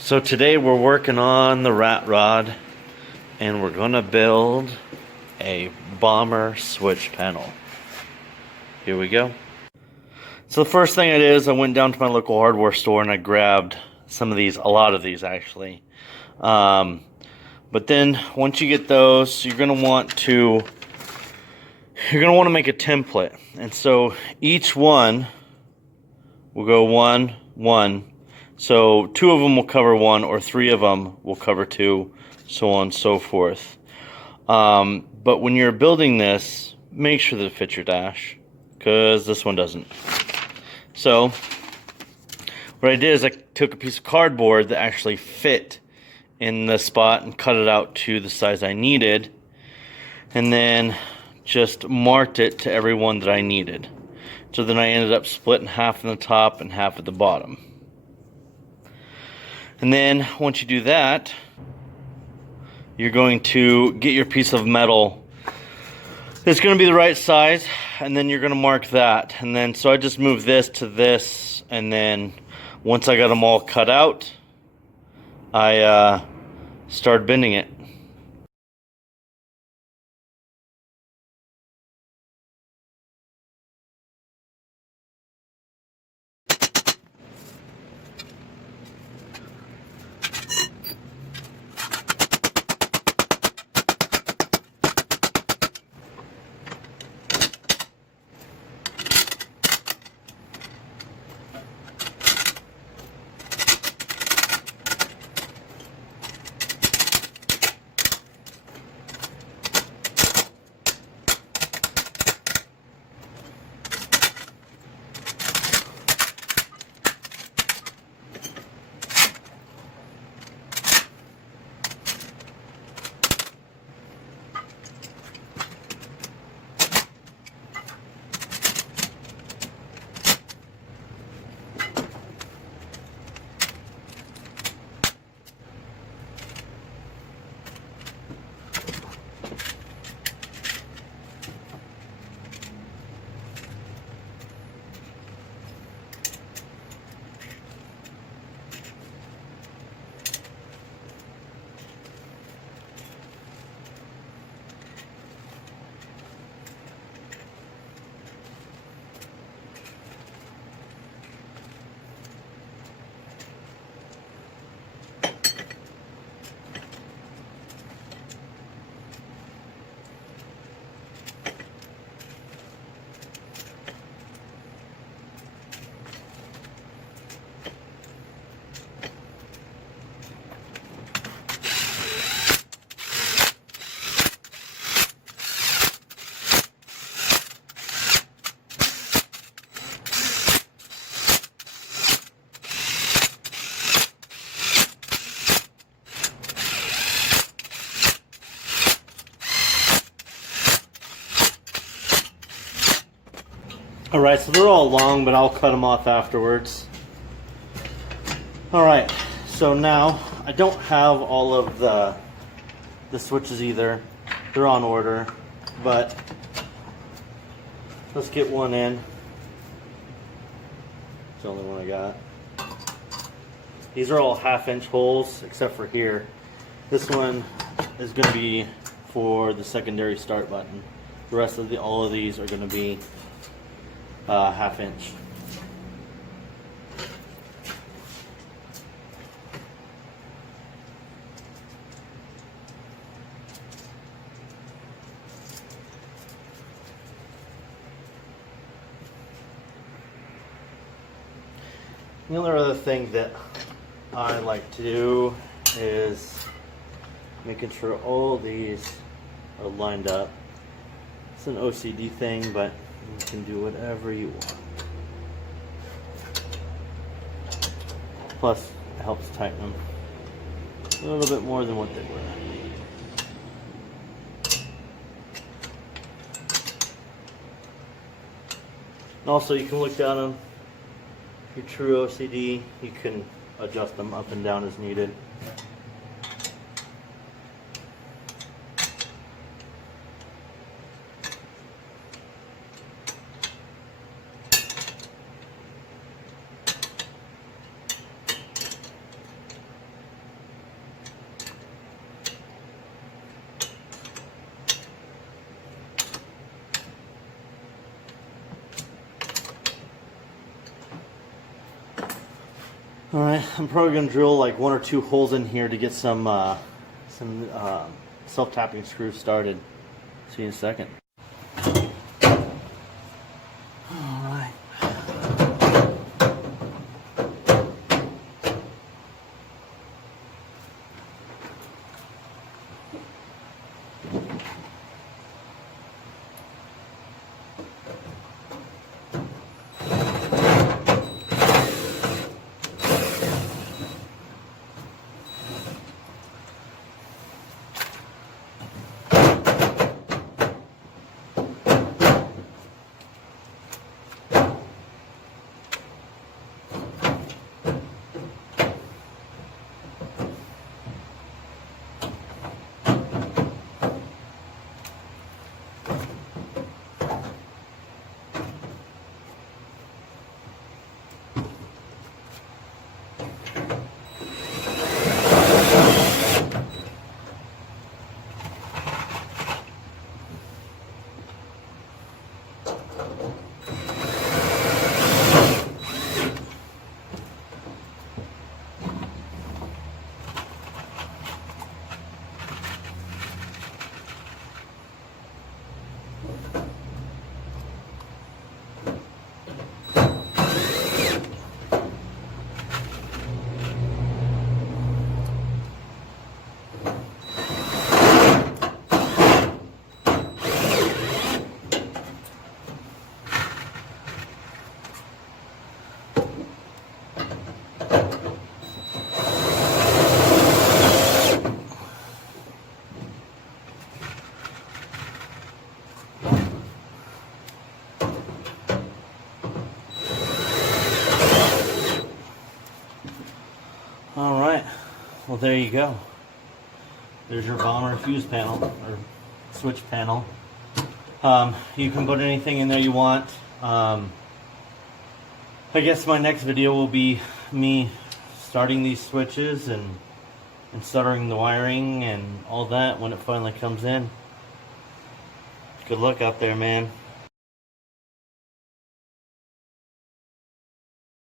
So today we're working on the rat rod and we're gonna build a bomber switch panel. Here we go. So the first thing I did is I went down to my local hardware store and I grabbed some of these, a lot of these actually. But then once you get those, you're gonna want to make a template. And so each one will go one, one. So two of them will cover one, or three of them will cover two, so on and so forth. But when you're building this, make sure that it fits your dash, because this one doesn't. So what I did is I took a piece of cardboard that actually fit in the spot and cut it out to the size I needed, and then just marked it to every one that I needed. So then I ended up splitting half in the top and half at the bottom. And then once you do that, you're going to get your piece of metal. It's going to be the right size, and then you're going to mark that. And then so I just moved this to this, and then once I got them all cut out, I started bending it. Alright, so they're all long, but I'll cut them off afterwards. Alright, so now I don't have all of the switches either. They're on order, but let's get one in. It's the only one I got. These are all 1/2-inch holes, except for here. This one is going to be for the secondary start button. The rest of all of these are going to be 1/2-inch. The only other thing that I like to do is making sure all these are lined up. It's an OCD thing, but you can do whatever you want. Plus, it helps tighten them a little bit more than what they were. And also, you can look down them. If you're true OCD, you can adjust them up and down as needed. Alright, I'm probably going to drill like 1 or 2 holes in here to get some self-tapping screws started. See you in a second. Alright. Alright, well there you go. There's your Bomber fuse panel, or switch panel. You can put anything in there you want. I guess my next video will be me starting these switches and soldering the wiring and all that when it finally comes in. Good luck out there, man.